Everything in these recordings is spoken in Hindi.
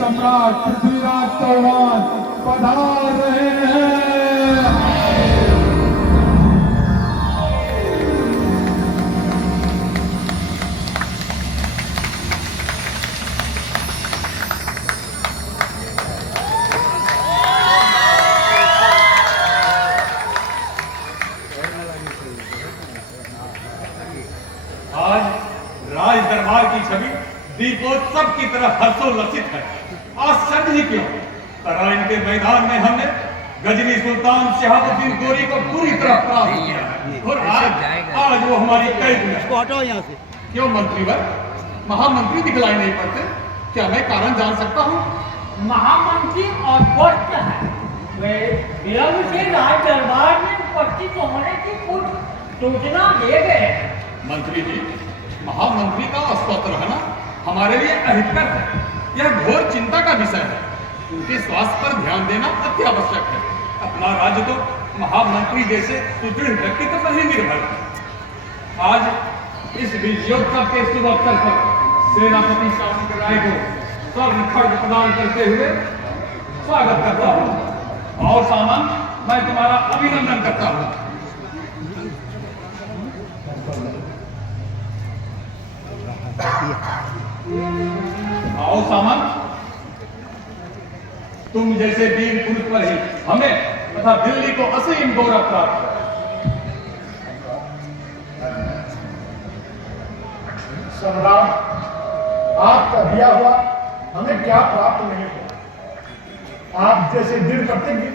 सम्राट पृथ्वीराज चौहान पधार रहे हैं। आज राज दरबार की छवि दीपोत्सव की तरह हर्षोल्लसित है। आश्चर्य ही क्यों, तराइन के मैदान में हमने गजनी सुल्तान शहाबुद्दीन गोरी को पूरी तरह परास्त किया है और आज वो हमारी कैद में। हटाओ यहाँ से। क्यों मंत्रीवर, महामंत्री दिखलाई नहीं पड़ते? क्या मैं कारण जान सकता हूँ? महामंत्री और वक्त है वे विलंब से राज दरबार में उपस्थित होने की कुछ सूचना दे गए। मंत्री जी, महामंत्री का अस्वस्थ रहना हमारे लिए अहितकर है। यह घोर चिंता का विषय है। उनके स्वास्थ्य पर ध्यान देना अत्यावश्यक है। अपना राज्य तो महामंत्री जैसे सुदृढ़ व्यक्तित्व पर ही निर्भर है। आज इस विजयोत्सव के शुभ अवसर पर सेनापति शासक राय को स्वर्ण खड्ग प्रदान करते हुए स्वागत करता हूँ। और सामान, मैं तुम्हारा अभिनंदन करता हूँ। आओ सामान, तुम जैसे वीर पुरुष पर ही हमें तथा दिल्ली को असीम गौरव प्राप्त है। सम्राट, आपका दिया हुआ हमें क्या प्राप्त नहीं हुआ। आप जैसे दृढ़ प्रतिज्ञ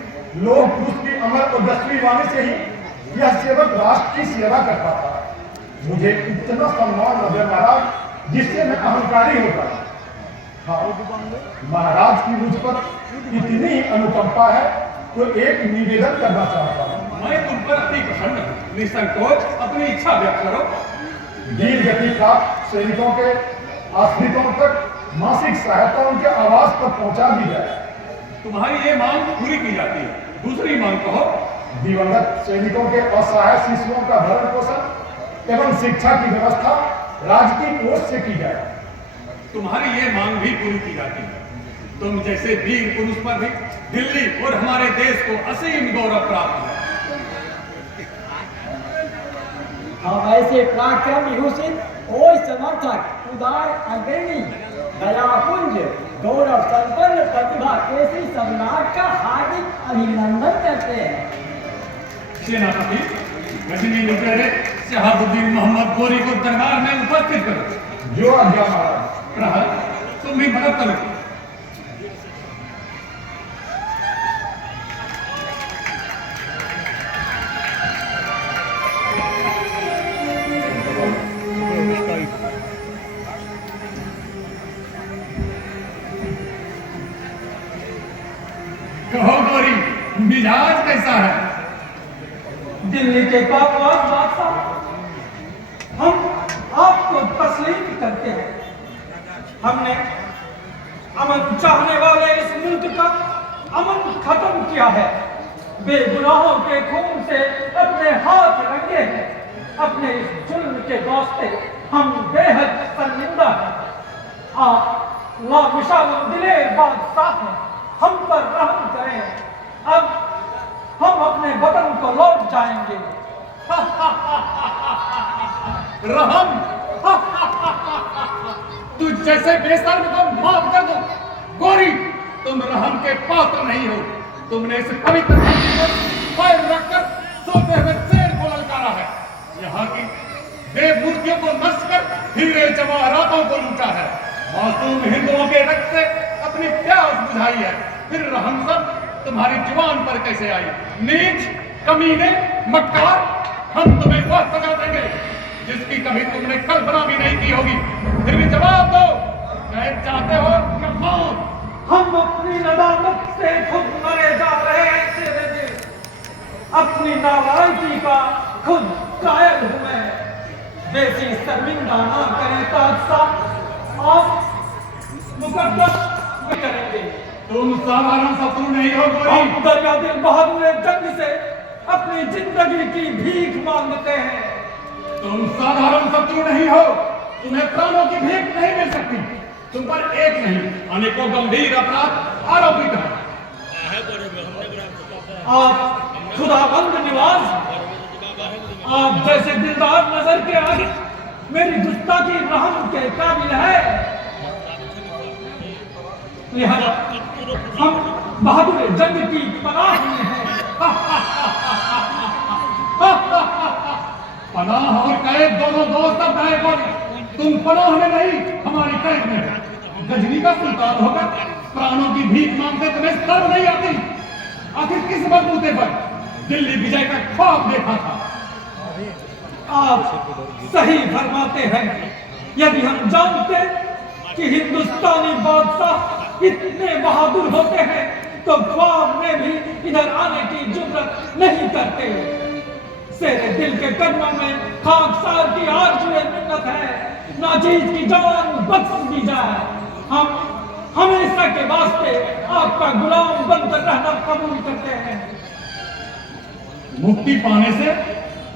लोक पुरुष की अमर और दसवीं वाणी से ही यह सेवक राष्ट्र की सेवा करता था। मुझे इतना सम्मान नजर महाराज जिससे मैं अहंकारी होता। हाँ, महाराज की मुझ पर इतनी अनुकंपा है तो एक निवेदन करना चाहता हूँ। मैं तुम पर अति प्रसन्न हूँ। निसंकोच अपनी इच्छा व्यक्त करो। वीर गति प्राप्त सैनिकों के आश्रितों तक मासिक सहायता उनके आवास पर पहुंचा दी जाए। तुम्हारी ये मांग पूरी की जाती है। दूसरी मांग कहो। दिवंगत सैनिकों के असहाय शिशुओं का भरण पोषण एवं शिक्षा की व्यवस्था राज्य की ओर से की जाए। तुम्हारी ये मांग भी पूरी की जाती है। तुम जैसे वीर पुरुष पर भी दिल्ली और हमारे देश को असीम गौरव प्राप्त है। हम ऐसे पराक्रम विभूषित और समर्थक उदार अग्रणी दयापुंज गौरव संपन्न प्रतिभा केसरी सम्राट का हार्दिक अभिनंदन करते हैं। सेनापति, गजनी लुटेरे शहाबुद्दीन मोहम्मद गोरी को दरबार में उपस्थित करो। जो आज्ञा महाराज। प्रहर, तुम भी मदद करो। कहो गोरी, मिजाज कैसा है? दिल्ली के पाकवाज बादशाह, हम आपको तस्लीम करते हैं। हमने अमन चाहने वाले इस मुल्क का अमन खत्म किया है। बेगुनाहों के खून से अपने हाथ रंगे हैं। अपने इस जुल्म के वास्ते हम बेहद शर्मिंदा हैं। आप लामिशान दिलेर बादशाह हैं, हम पर रहम करें। अब हम अपने वतन को लौट जाएंगे। रहम? तुझ जैसे बेशर्म को माफ कर दो। गोरी, तुम रहम के पात्र नहीं हो। तुमने इस पवित्र धरती पर पैर रखकर सोते हुए शेर को ललकारा है। यहाँ की देव मूर्तियों को नष्ट कर हीरे जवाहरातों को लूटा है। मासूम हिंदुओं के रक्त से अपनी प्यास बुझाई है। फिर रहम सब तुम्हारी जुबान पर कैसे आई? नीच, कमीने, मक्कार, हम तुम्हें वह सजा देंगे जिसकी कभी तुमने कल्पना भी नहीं की होगी। फिर भी जवाब दो, कैद चाहते हो या मौत? हम अपनी नदामत से खुद मरे जा रहे हैं तेरे दिल। अपनी नालायकी का खुद कायल हूं मैं। बेसी शर्मिंदा ना करें ताजशाह, आप मुकद्दर करेंगे। तुम साधारण शत्रु नहीं हो गोरी। हम दरिया दिल बहादुर जंग से अपनी जिंदगी की भीख मांगते हैं। तुम साधारण शत्रु नहीं हो। तुम्हें प्राणों की भीख नहीं मिल सकती। तुम पर एक नहीं अनेकों गंभीर अपराध आरोपित हैं। आप खुदाबंद निवाज, आप जैसे दिलदार नजर के आगे मेरी गुस्ताखी रहम के काबिल है। लिहाजा हम बहादुर जंग की पनाह में हैं। पनाह और कैद दोनों दोस्त अब गायब हो गए। तुम पनाह में नहीं, हमारी कैद में हो। गजनी का सुल्तान होकर प्राणों की भीख मांगते तुम्हें शर्म नहीं आती? आखिर किस बलबूते पर दिल्ली विजय का ख्वाब देखा था? आप सही फरमाते हैं। यदि हम जानते कि हिंदुस्तानी बादशाह इतने बहादुर होते हैं तो ख्वाब में भी इधर आने की जुर्रत नहीं करते। शेरे दिल के कदमों में खाकसार की आरज़ू मिन्नत है, नाचीज की जान बख्श दी जाए। हम हमेशा के वास्ते आपका गुलाम बनकर रहना कबूल करते हैं। मुक्ति पाने से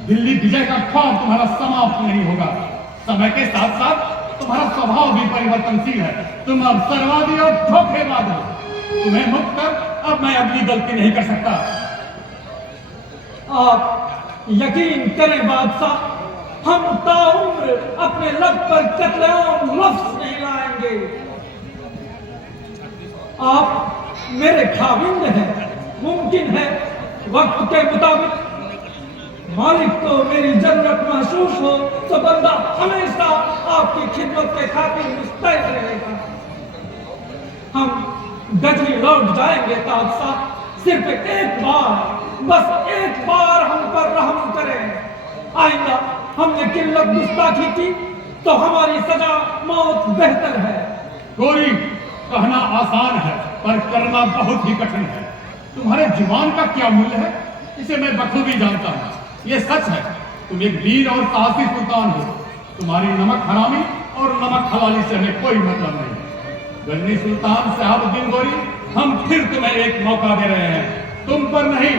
दिल्ली विजय का ख्वाब तुम्हारा समाप्त नहीं होगा। समय के साथ साथ तुम्हारा स्वभाव भी परिवर्तनशील है। तुम अब सर्वादी और धोखेबाज हो। तुम्हें मुक्त कर अब मैं अपनी गलती नहीं कर सकता। आप यकीन करें बादशाह, हम ताउम्र अपने लब पर कत्लेआम लफ्ज नहीं लाएंगे। आप मेरे खाविंद हैं। मुमकिन है वक्त के मुताबिक मालिक को मेरी जरूरत महसूस हो तो बंदा हमेशा आपकी खिदमत के खातिर मुस्तैद रहेगा। हम गजनी लौट जाएंगे बादशाह, सिर्फ एक बार, बस एक बार हम पर रहम करें। आइंदा हमने किल्लत गुस्ताखी की तो हमारी सजा मौत बेहतर है। गोरी, कहना आसान है पर करना बहुत ही कठिन है। तुम्हारे जुबान का क्या मूल्य है इसे मैं बखूबी जानता हूँ। ये सच है, तुम एक वीर और साहसी सुल्तान हो। तुम्हारी नमक हरामी और नमक हलाली से हमें कोई मतलब नहीं। गजनी सुल्तान शहाबुद्दीन गोरी, हम फिर तुम्हें एक मौका दे रहे हैं। तुम पर नहीं,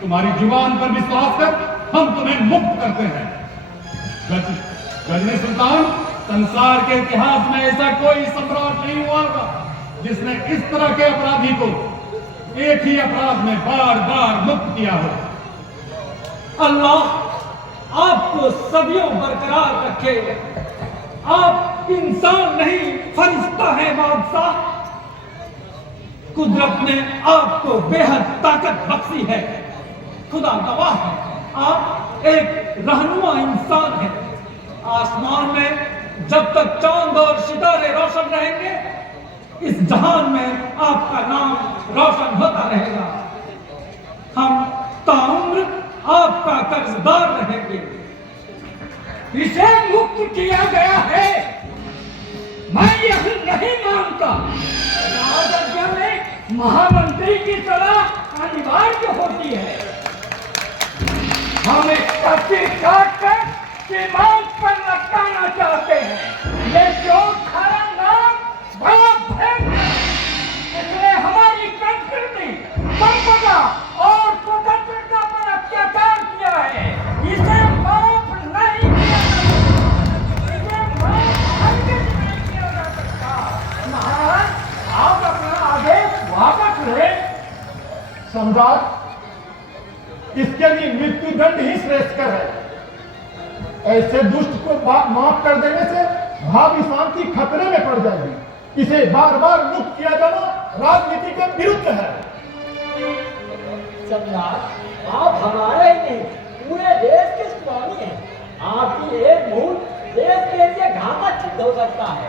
तुम्हारी जुबान पर विश्वास कर हम तुम्हें मुक्त करते हैं। गजनी सुल्तान, संसार के इतिहास में ऐसा कोई सम्राट नहीं हुआ जिसने इस तरह के अपराधी को एक ही अपराध में बार बार मुक्त किया हो। अल्लाह आपको सदियों बरकरार रखे। आप इंसान नहीं फरिश्ता है बादशाह। कुदरत ने आपको बेहद ताकत बख्शी है। खुदा गवाह है, आप एक रहनुमा इंसान हैं। आसमान में जब तक चांद और सितारे रोशन रहेंगे, इस जहान में आपका नाम रोशन होता रहेगा। हम ताउम्र आपका कर्जदार रहेंगे। इसे मुक्त किया गया है, मैं यह नहीं मानता। राजज्ञा में महामंत्री की तरह अनिवार्य होती है। हम एक कच्ची काट कर सीमांत पर लटकाना चाहते हैं। ये जो खरा नाम बड़ा भयंकर है। इसने हमारी संस्कृति, संपदा और स्वतंत्रता पर अत्याचार किया है। इसे माफ नहीं किया जा सकता। इसे माफ हरगिज़ नहीं किया जा सकता। महाराज, आप अपना आदेश वापस लें। सम्राट, इसके लिए मृत्यु दंड ही श्रेष्ठकर है। ऐसे दुष्ट को माफ कर देने से भावी शांति खतरे में पड़ जाएगी। इसे बार बार मुक्त किया जाना राजनीति के विरुद्ध है। सम्राट, आप हमारे ही नहीं पूरे देश के स्वामी हैं। आपकी एक मुहूर्त देश के लिए घातक सिद्ध हो सकता है।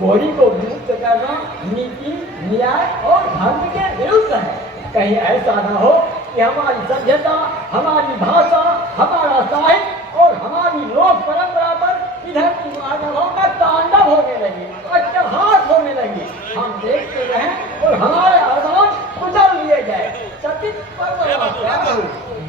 गोरी को मुक्त करना नीति, न्याय और धर्म के विरुद्ध है। कहीं ऐसा न हो कि हमारी सभ्यता, हमारी भाषा, हमारा साहित्य और हमारी लोक परंपरा पर इधर की मानवों का तांडव होने लगे, अट्टहास होने लगे। हम देखते रहें और हमारे अरमान कुचल लिए जाए। सतीत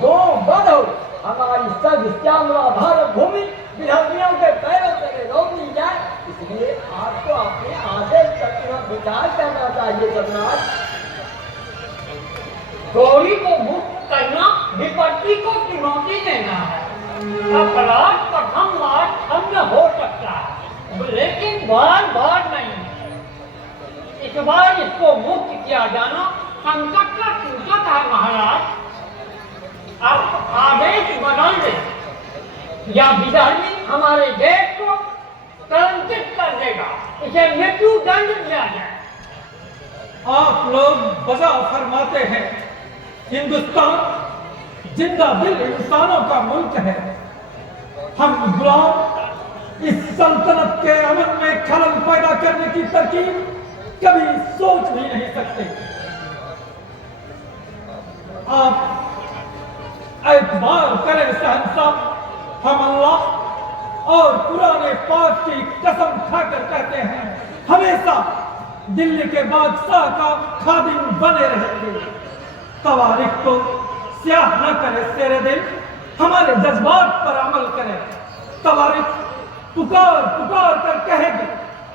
गो बध हो, हमारी सब श्यामला भारत भूमि विधर्मियों के पैरों तले रोक ली जाए। इसलिए आपको अपने आदेश तक विचार करना चाहिए। सम्राट, गौरी को मुक्त करना विपत्ति को चुनौती देना है। अपराध प्रथम बार अन्य हो सकता है, लेकिन बार बार नहीं। इस बार इसको मुक्त किया जाना संकट का सूचक है महाराज। अब आदेश बदल दे या विधानी हमारे देश को कलंकित कर देगा, इसे मृत्यु दंड दिया जाए। आप लोग बजा फरमाते हैं हिंदुस्तान जिंदा दिल इंसानों का मुल्क है। हम गुलाम इस सल्तनत के अमन में खलल पैदा करने की तरकीब कभी सोच भी नहीं सकते। आप एतबार करें शहंशाह, हम अल्लाह और कुरान पाक की कसम खाकर कहते हैं हमेशा दिल्ली के बादशाह का खादिम बने रहेंगे। तवारीख को स्याह न करे शेरे दिल, हमारे जज्बात पर अमल करें। तवारीख पुकार पुकार कर कहेगी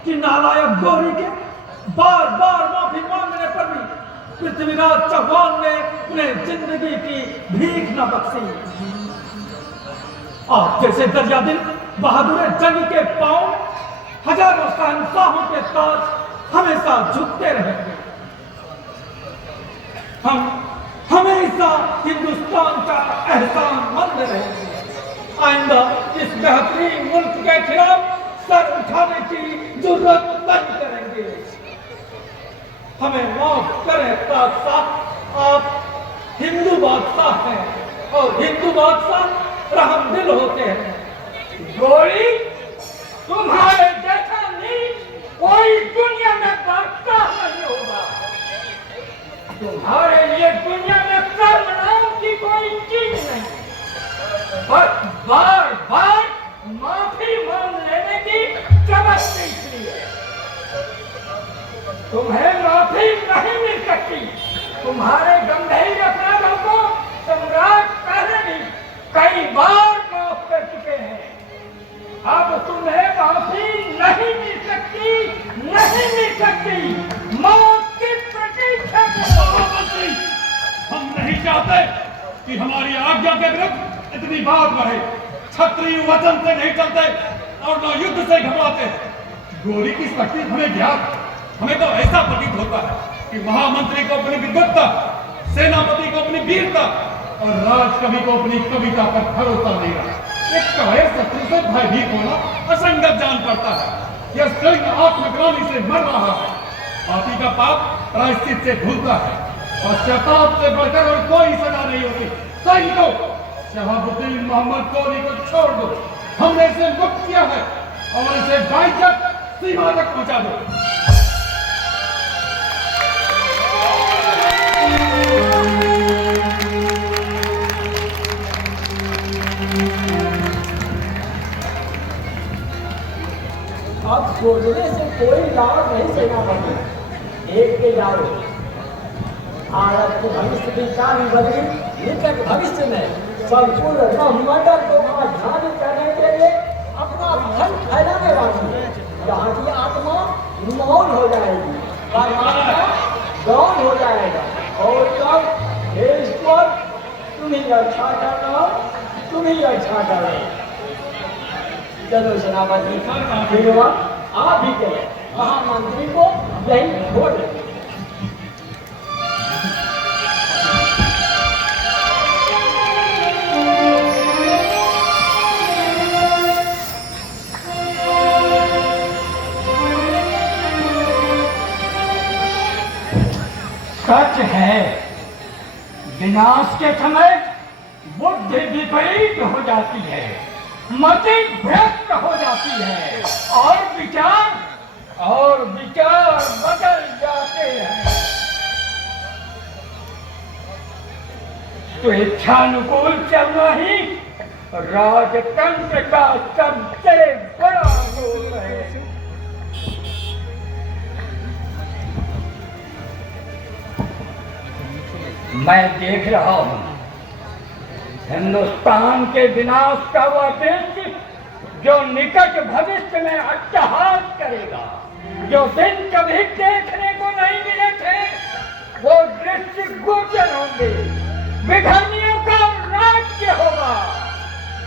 कि नालायक गोरी के बार बार माफी मांगने पर भी पृथ्वीराज चौहान ने उन्हें जिंदगी की भीख न बख्शी। आप जैसे दरिया दिल बहादुर जंग के पांव हजारों शहंशाहों के ताज हमेशा झुकते रहेंगे। हम हमेशा हिंदुस्तान का एहसान मंद रहेंगे। आइंदा इस बेहतरीन मुल्क के खिलाफ सर उठाने की जरूरत नहीं करेंगे। हमें माफ करें बादशाह, आप हिंदू बादशाह हैं और हिंदू बादशाह रहम दिल होते हैं। गोरी, तुम्हारे जैसा नीच कोई दुनिया में बादशाह नहीं होगा। तुम्हारे लिए दुनिया में शर्म नाम की कोई चीज नहीं। बस बार बार माफी मांग लेने की जरूरत इसलिए तुम्हें माफी नहीं मिल सकती। तुम्हारे गंभीर अपराधों को सम्राट पहले भी कई बार माफ कर चुके हैं। अब तुम्हें माफी नहीं मिल सकती, नहीं मिल सकती। मौत की प्रतीक्षा करो। मंत्री, हम नहीं चाहते कि हमारी आज्ञा के विरुद्ध इतनी बात बढ़े। क्षत्रिय वचन से नहीं चलते और न युद्ध से घबराते। गोरी की शक्ति हमें ज्ञात। हमें तो ऐसा प्रतीत होता है कि महामंत्री को अपनी विद्वत्ता, सेनापति को अपनी वीरता और राजकवि को अपनी कविता पर भरोसा नहीं रहा। एक कायर शत्रु से भयभीत होना असंगत जान पड़ता है। यह सैन्य आत्मग्लानि से मर रहा है। पापी का पाप प्रायश्चित से भूलता है। पश्चाताप से बढ़कर और कोई सजा नहीं होती। सैनिकों, शहाबुद्दीन मोहम्मद गोरी को छोड़ दो। हमने इसे मुक्त किया है और इसे बाइज्जत सीमा तक पहुंचा दो। अब सोचने से कोई लाभ नहीं सेनापति। एक के जाओ, भारत के भविष्य की काफी बदली निकट भविष्य में संपूर्ण ब्रह्मांड को आध्यात्म करने के लिए अपना धन फैलाने वाली है। यहाँ की आत्मा मौन हो जाएगी, परमात्मा गौन हो जाएगा और तब हे ईश्वर तुम ही रक्षा करना, तुम ही रक्षा करना। चलो सेनापति, फिर आप ही के महामंत्री को यही छोड़ दें। सच है, विनाश के समय बुद्धि विपरीत हो जाती है, मति भ्रष्ट हो जाती है और विचार बदल जाते हैं। तो इच्छानुकूल चलना ही राजतंत्र का सबसे बड़ा रोल है। मैं देख रहा हूं हिंदुस्तान के विनाश का वह दृश्य जो निकट भविष्य में अट्टहास करेगा। जो दिन कभी देखने को नहीं मिले थे वो दृश्य गोचर होंगे। विधर्मियों का राज्य होगा।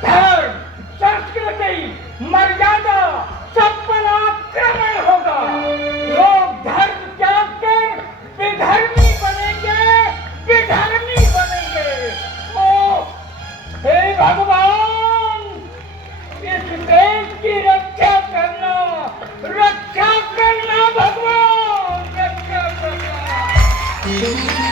धर्म, संस्कृति, मर्यादा सब पर आक्रमण होगा। लोग धर्म त्याग है।